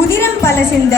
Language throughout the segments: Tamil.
உதிரம் பல சிந்த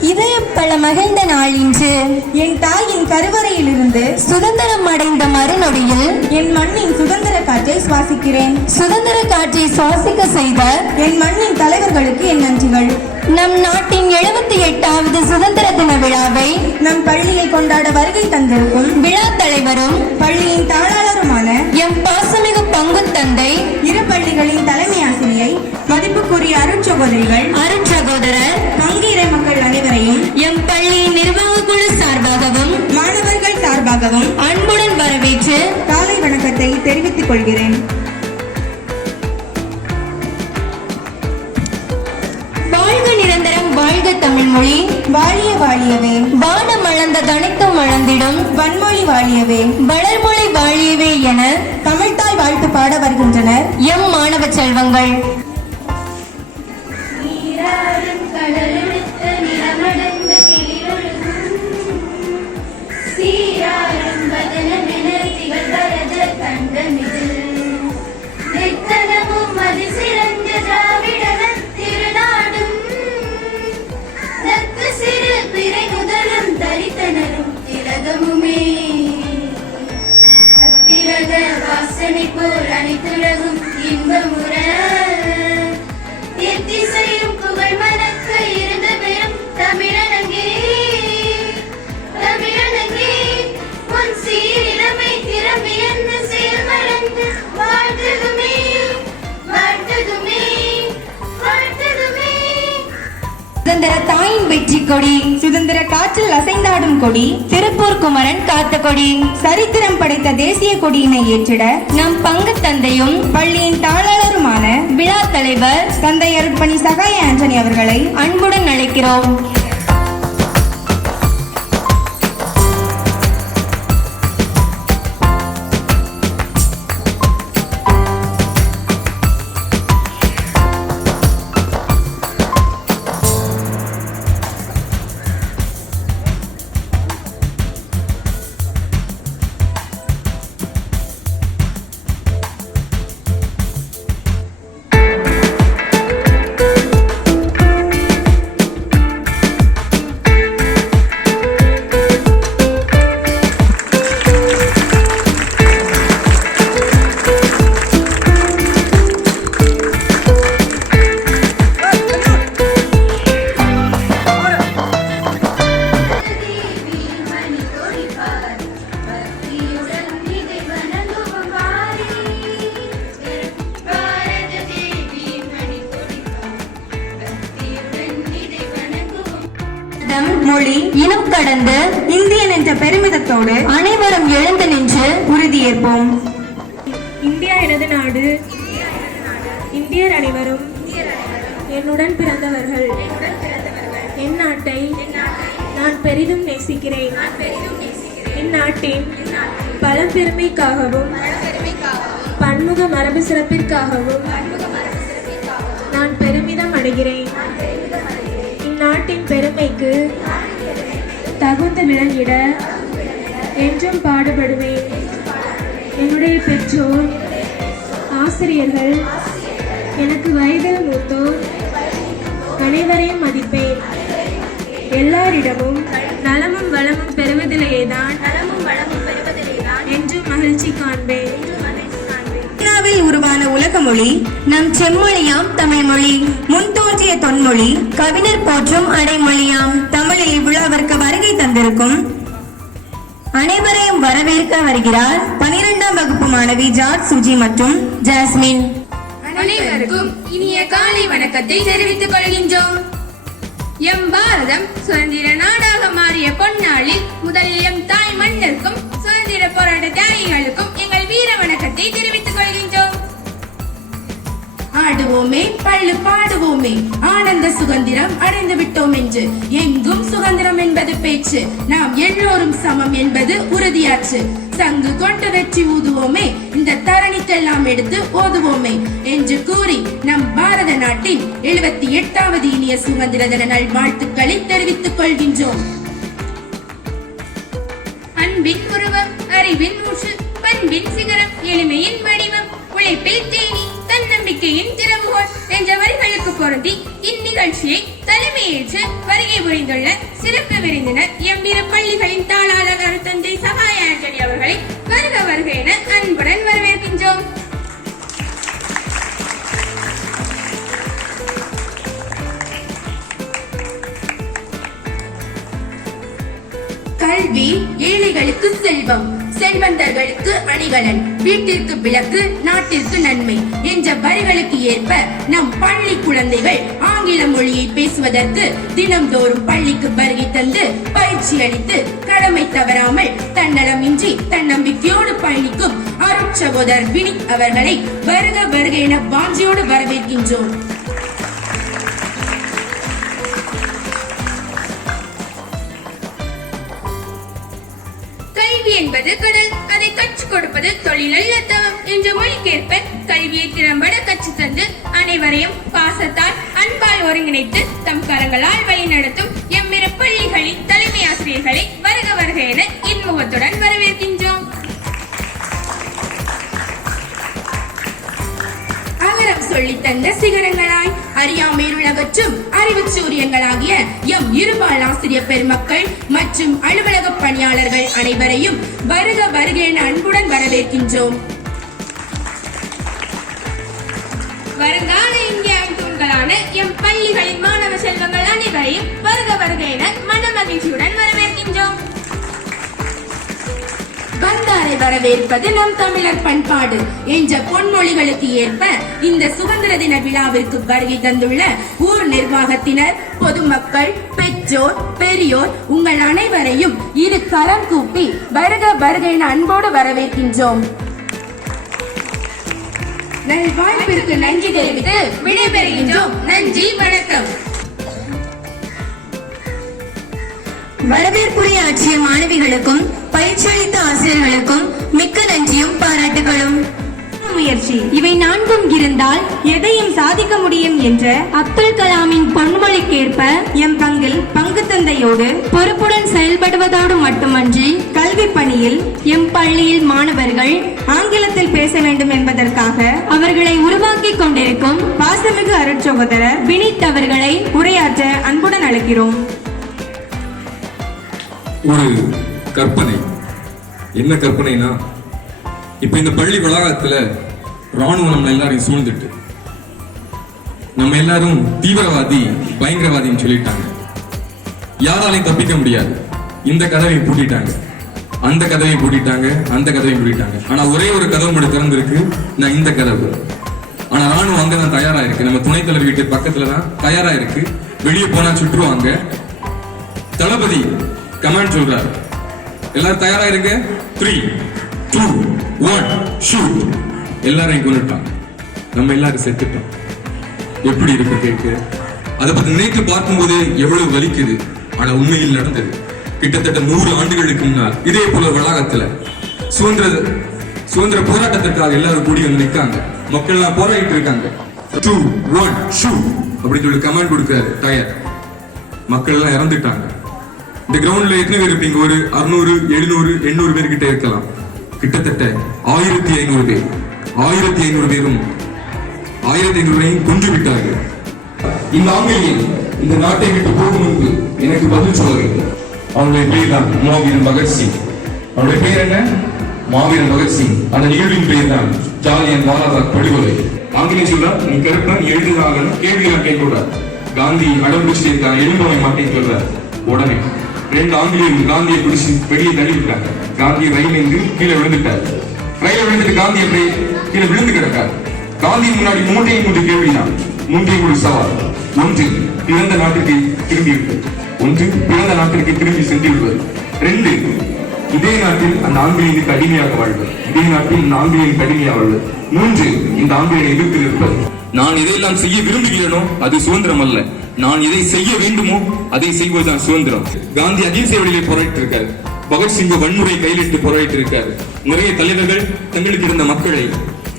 இதயம் பல மகிழ்ந்த நாள் இன்று. என் தாயின் கருவறையிலிருந்து சுதந்திரம் அடைந்த மறுநொடியில் என் மண்ணின் சுதந்திர காற்றை சுவாசிக்கிறேன். சுதந்திர காற்றை சுவாசிக்க செய்த என் மண்ணின் தலைவர்களுக்கு என் நன்றிகள். நம் நாட்டின் எழுபத்தி எட்டாவது சுதந்திர தின விழாவை நம் பள்ளியில் கொண்டாட வருகை தந்திருக்கும் விழா தலைவரும் பள்ளியின் தாளாளருமான எம் பாசமிகு பங்கு தந்தை இரு பள்ளிகளின் தலைமை ஆசிரியை மதிப்புக்குரிய அருட்சகோதரிகள் அருட்சகோதரர் பங்கீர மக்கள் அனைவரையும் எம் பள்ளியின் நிர்வாக குழு சார்பாகவும் மாணவர்கள் சார்பாகவும் அன்புடன் வரவேற்று காலை வணக்கத்தை தெரிவித்துக் கொள்கிறேன். வாழ்க மொழி வாழிய வாழியவே. வானம் அளந்த தனித்தும் மழந்திடும் வன்மொழி வாழியவே. வளர்மொழி வாழியவே என தமிழ்த்தாய் வாழ்த்து பாட வருகின்றனர் எம் மாணவ செல்வங்கள். அனைத்துலகும் இன்பமுற சுதந்திர தாயின் வெற்றி கொடி. சுதந்திர காற்றில் அசைந்தாடும் கொடி. திருப்பூர் குமரன் காத்த கொடி. சரித்திரம் படைத்த தேசிய கொடியினை ஏற்றிட நம் பங்கு தந்தையும் பள்ளியின் தாளாளருமான விழா தலைவர் தந்தை அருட்பணி சகாய ஆண்டனி அவர்களை அன்புடன் அழைக்கிறோம். பெருமிதத்தோடு அனைவரும் எழுந்து நின்று உறுதியேற்போம் இந்தியா எனது நாடு. இந்தியர் அனைவரும் என்னுடன் பிறந்தவர்கள். என் நாட்டை நான் பெரிதும் நேசிக்கிறேன். இந்நாட்டின் பழம்பெருமைக்காகவும் பன்முக மரபு சிறப்பிற்காகவும் நான் பெருமிதம் அடைகிறேன். இந்நாட்டின் பெருமைக்கு தகுந்த விளங்கிட என்றும் பாடுபடுவேன். என்னுடைய பெற்றோர் ஆசிரியர்கள் எனக்கு வயதில் மூத்தோர் அனைவரையும் மதிப்பேன். எல்லாரிடமும் நலமும் வளமும் பெறுவதிலேயே தான் நலமும் வளமும் பெறுவதிலேயே தான் என்றும் மகிழ்ச்சி காண்பேன். சீனாவில் உருவான உலக மொழி நம் செம்மொழியாம் தமிழ் மொழி முன் தோன்றிய தொன்மொழி கவிஞர் போற்றும் அடைமொழியாம் தமிழில் இவ்விழாவிற்கு வருகை தந்திருக்கும் அனைவரையும் வரவேற்க வருகிறார் பனிரெண்டாம் வகுப்பு மாணவி ஜார்ஜ் சுஜி மற்றும் ஜாஸ்மின். அனைவருக்கும் இனிய காலை வணக்கத்தை தெரிவித்துக் கொள்கின்றோம். எம் பாரதம் சுதந்திர நாடாக மாறிய பொன்னாளில் முதலில் எம் தாய் மண்ணிற்கும் சுதந்திர போராட்ட தியாகிகளுக்கும் எங்கள் வீர வணக்கத்தை தெரிவித்துக் ஆடுவோமே பள்ளு பாடுவோமே. ஆனந்த சுதந்திரம் அடைந்து விட்டோம் என்று. எங்கும் சுதந்திரம் என்பது பேச்சு. நாம் எல்லோரும் சமம் என்பது உறுதியாச்சு. சங்கு கொண்டு வெற்றி ஊதுவோமே இந்த தரணிக்கெல்லாம் எடுத்து ஓதுவோமே என்று கூறி நம் பாரத நாட்டின் எழுபத்தி எட்டாவது இனிய சுதந்திர தின நல்வாழ்த்துக்களை தெரிவித்துக் கொள்கின்றோம். அன்பின் உருவம் அறிவின் ஊற்று பண்பின் சிகரம் எளிமையின் வடிவம் உழைப்பில் தேனி நம்பிக்கையின் திறவுகோல் என்ற வரிகளுக்கு பொருந்தி இந்நிகழ்ச்சியை தலைமையேற்று வருகை புரிந்துள்ள சிறப்பு விருந்தினர் எம் இரு பள்ளிகளின் தாளாளர் அருத்தந்தை சகாய ஆண்டனி அவர்களை வருக வருக என அன்புடன் வரவேற்கின்றோம். கல்வி ஏழைகளுக்கு செல்வம். செல்வந்தர்களுக்கு அணிகலன் வீட்டிற்கு விளக்கு நாட்டிற்கு நன்மை என்ற வரிகளுக்கு ஏற்ப நம் பள்ளி குழந்தைகள் ஆங்கில மொழியை பேசுவதற்கு தினம்தோறும் பள்ளிக்கு வருகை தந்து பயிற்சி அளித்து கடமை தவறாமல் தன்னலமின்றி தன்னம்பிக்கையோடு பயணிக்கும் அருட்சகோதரர் வினித் அவர்களை வருக வருக என வாஞ்சியோடு வரவேற்கின்றோம். கற்றுக் கொடுப்பது தொழிலல்ல தவம் என்ற மொழிக்கேற்ப கல்வியை திறம்பட கற்றுத் தந்து அனைவரையும் பாசத்தால் அன்பால் ஒருங்கிணைத்து தம் கரங்களால் வழிநடத்தும் எம்மிரு பள்ளிகளின் தலைமை ஆசிரியர்களை வருக வருக என இன்முகத்துடன் வரவேற்கின்றோம். அகரம் சொல்லித் தந்த சிகரங்களாய். அறியாமையில் உலகற்றும் அறிவு சூரியங்களாகிய எம் இருபால் ஆசிரியர் பெருமக்கள் மற்றும் அலுவலக பணியாளர்கள் அனைவரையும் வருக வருக என அன்புடன் வரவேற்கின்றோம். வருங்கால இந்தியாவின் தூண்களான எம் பள்ளிகளின் மாணவ செல்வங்கள் அனைவரையும் வருக வருக என மகிழ்ச்சியுடன் வரவேற்கின்றோம். வந்தாரை வரவேற்பது நம் தமிழர் பண்பாடு. என்ற பொன்மொழிகளுக்கு ஏற்ப இந்த சுதந்திர தின விழாவிற்கு வருகை தந்துள்ள ஊர் நிர்வாகத்தினர் பொதுமக்கள் பெற்றோர் பெரியோர் உங்கள் அனைவரையும் இரு கரம் கூப்பி வருக வருக என அன்போடு வரவேற்கின்றோம். நல்வாய்ப்பிற்கு நன்றி தெரிவித்து விடைபெறுகின்றோம். நன்றி வணக்கம். வரவேற்புரை ஆற்றிய மாணவிகளுக்கும் பயிற்சியளித்த ஆசிரியர்களுக்கும் மிக்க நன்றியும் பாராட்டுகளும். முயற்சி. இவை நான்கும் இருந்தால் எதையும் சாதிக்க முடியும் என்ற அப்துல் கலாமின் பொன்மொழிக்கேற்ப எம் பங்கில் பங்கு தந்தையோடு பொறுப்புடன் செயல்படுவதோடு மட்டுமன்றி கல்வி பணியில் எம் பள்ளியில் மாணவர்கள் ஆங்கிலத்தில் பேச வேண்டும் என்பதற்காக அவர்களை உருவாக்கி கொண்டிருக்கும் பாசமிகு அருட்சகோதரர் வினித் அவர்களை உரையாற்ற அன்புடன் அழைக்கிறோம். ஒரு கற்பனை. என்ன கற்பனைனா இப்ப இந்த பள்ளி வளாகத்துல ராணுவம் நம்ம எல்லாரையும் சூழ்ந்துட்டு நம்ம எல்லாரும் தீவிரவாதி பயங்கரவாதின்னு சொல்லிட்டாங்க. யாராலையும் தப்பிக்க முடியாது. இந்த கதவை பூட்டிட்டாங்க. அந்த கதவை பூட்டிட்டாங்க அந்த கதவை பூட்டிட்டாங்க. ஆனா ஒரே ஒரு கதவு மட்டும் திறந்திருக்கு நான் இந்த கதவு. ஆனா ராணுவம் அங்க தான் தயாரா இருக்கு நம்ம துணைத் தலைவர் வீட்டு பக்கத்துல தான் தயாரா இருக்கு வெளியே போனா சுற்றுவாங்க. தளபதி கமாண்ட் சொல்றாரு. எல்லாரும் தயாரா இருங்க த்ரீ டூ ஒன் ஷூட் எல்லாரையும் கொண்டுட்டாங்க நம்ம எல்லாரும் செத்துட்டோம். எப்படி இருக்கு கேட்கு அதை பத்தி நினைத்து பார்க்கும்போது எவ்வளவு வலிக்குது. ஆனா உண்மையில் நடந்தது. கிட்டத்தட்ட நூறு ஆண்டுகளுக்கு முன்னால் இதே போல வளாகத்துல சுதந்திர சுதந்திர போராட்டத்திற்காக எல்லாரும் கூடி வந்து நிற்காங்க. மக்கள் எல்லாம் போராடிட்டு இருக்காங்க. டூ ஒன் ஷூ அப்படின்னு சொல்லி கமாண்ட் கொடுக்குறாரு டயர் மக்கள் எல்லாம் இறந்துட்டாங்க. இந்த கிரவுண்ட்ல எத்தனை பேர் இருப்பீங்க? ஒரு அறுநூறு எழுநூறு எண்ணூறு பேர் கிட்ட இருக்கலாம். கிட்டத்தட்ட ஆயிரத்தி ஐநூறு பேர். ஆயிரத்தி ஐநூறு பேரும் ஆயிரத்தி ஐநூறு பேரையும் கொன்று விட்டார்கள். இந்த ஆங்கிலேயன் இந்த நாட்டை விட்டு போகும் முன்பு எனக்கு பதில் சொல்ல வேண்டும் அவனுடைய பெயர் தான் மாவீரன் பகத்சிங் அவனுடைய பெயர் என்ன? மாவீரன் பகத்சிங் அந்த நிகழ்வின் பெயர் தான் ஜாலியன் வாலாபாக் படுகொலை. ஆங்கிலேயன் சொல்றா நீ கருப்பா நீ எழுதுனாகணும் கேள்வி கேட்கக்கூடாது காந்தி அடம் பிடிச்சிட்டு இருக்கான் எழுந்தவன் மாட்டேன்னு சொல்ற உடனே ரெண்டு ஆங்கிலேயர்கள் காந்தியை பிடிச்சி வெளியே தள்ளி விட்டாங்க காந்தி ரயில் இருந்து கீழே விழுந்துட்டார். ரயில விழுந்துட்டு காந்தி அப்படியே கீழே விழுந்து கிடக்கார். காந்தி முன்னாடி மூன்றையும் மூன்று கேள்விதான் மூன்றையும் மூன்று சவால். ஒன்று பிறந்த நாட்டிற்கு திரும்பி விடுவது ஒன்று பிறந்த நாட்டிற்கு திரும்பி சென்று விடுவது. ரெண்டு இதே நாட்டில் அந்த ஆங்கிலேயனுக்கு அடிமையாக வாழ்வது இதே நாட்டில் இந்த ஆங்கிலேயனுக்கு கடுமையாக வாழ்வது மூன்று இந்த ஆங்கிலேயனை எதிர்த்து நிற்பது நான் எதையெல்லாம் செய்ய விரும்புகிறேனோ அது சுதந்திரம் அல்ல. நான் எதை செய்ய வேண்டுமோ அதை செய்வதுதான் சுதந்திரம். காந்தி அகிம்சை வழியிலே போராடிட்டு இருக்காரு பகத்சிங் வன்முறை கையிலிட்டு போராடிட்டு இருக்காரு நிறைய தலைவர்கள் தங்களுக்கு இருந்த மக்களை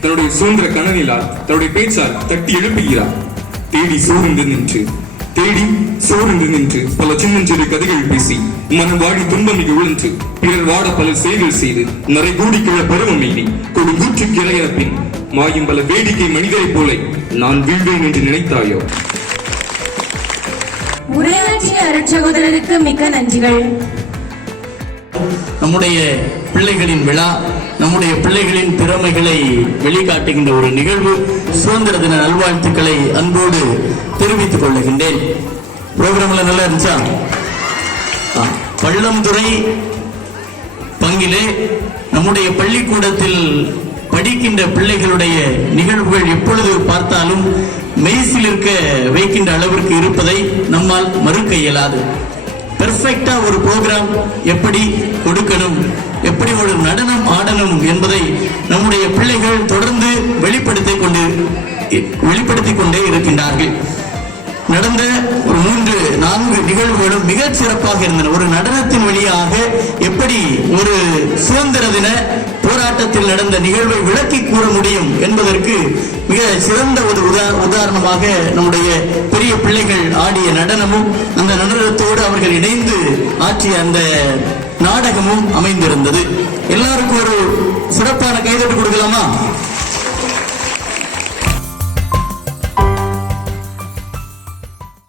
தன்னுடைய சுதந்திர கணனிலால் தன்னுடைய பேச்சால் தட்டி எழுப்புகிறார். தேடி சோர்ந்து நின்று தேடி சோர்ந்து நின்று பல சின்னஞ்சிறு கதைகள் பேசி மனம் வாடி துன்பம் மிக உழன்று. பிறர் வாட பல செயல்கள் செய்து நரை கூடி கிழ பருவம் மீறி கொடுங்கூற்று கிளைய பின் மாயும் பல வேடிக்கை மனிதரைப் போல நான் வீழ்வேன் என்று நினைத்தாயோ? உரையாற்றிய அருட்சகோதரருக்கு மிக்க நன்றிகள். நம்முடைய பிள்ளைகளின் விழா நம்முடைய பிள்ளைகளின் திறமைகளை வெளிக்காட்டுகின்ற ஒரு நிகழ்வு சுதந்திர தின நல்வாழ்த்துக்களை அன்போடு தெரிவித்துக் கொள்ளுகின்றேன். ப்ரோக்ராம்ல நல்லா இருந்துச்சா? பள்ளம்துறை பங்கிலே நம்முடைய பள்ளிக்கூடத்தில் படிக்கின்ற பிள்ளைகளுடைய நிகழ்வுகள் எப்பொழுது பார்த்தாலும் மெய்சில் இருக்க வைக்கின்ற அளவிற்கு இருப்பதை நம்மால் மறுக்க இயலாது. பெர்ஃபெக்டா ஒரு ப்ரோக்ராம் எப்படி கொடுக்கணும் எப்படி ஒரு நடனம் ஆடணும் என்பதை நம்முடைய பிள்ளைகள் தொடர்ந்து வெளிப்படுத்திக் கொண்டு வெளிப்படுத்திக் கொண்டே இருக்கின்றார்கள். நடந்த ஒரு மூன்று நான்கு நிகழ்வுகளும் மிக சிறப்பாக இருந்தன. ஒரு நடனத்தின் வழியாக எப்படி ஒரு சுதந்திர தின போராட்டத்தில் நடந்த நிகழ்வை விளக்கி கூற முடியும் என்பதற்கு மிக சிறந்த ஒரு உதா உதாரணமாக நம்முடைய பெரிய பிள்ளைகள் ஆடிய நடனமும் அந்த நடனத்தோடு அவர்கள் இணைந்து ஆற்றிய அந்த நாடகமும் அமைந்திருந்தது. எல்லாருக்கும் ஒரு சிறப்பான கைதட்டு கொடுக்கலாமா?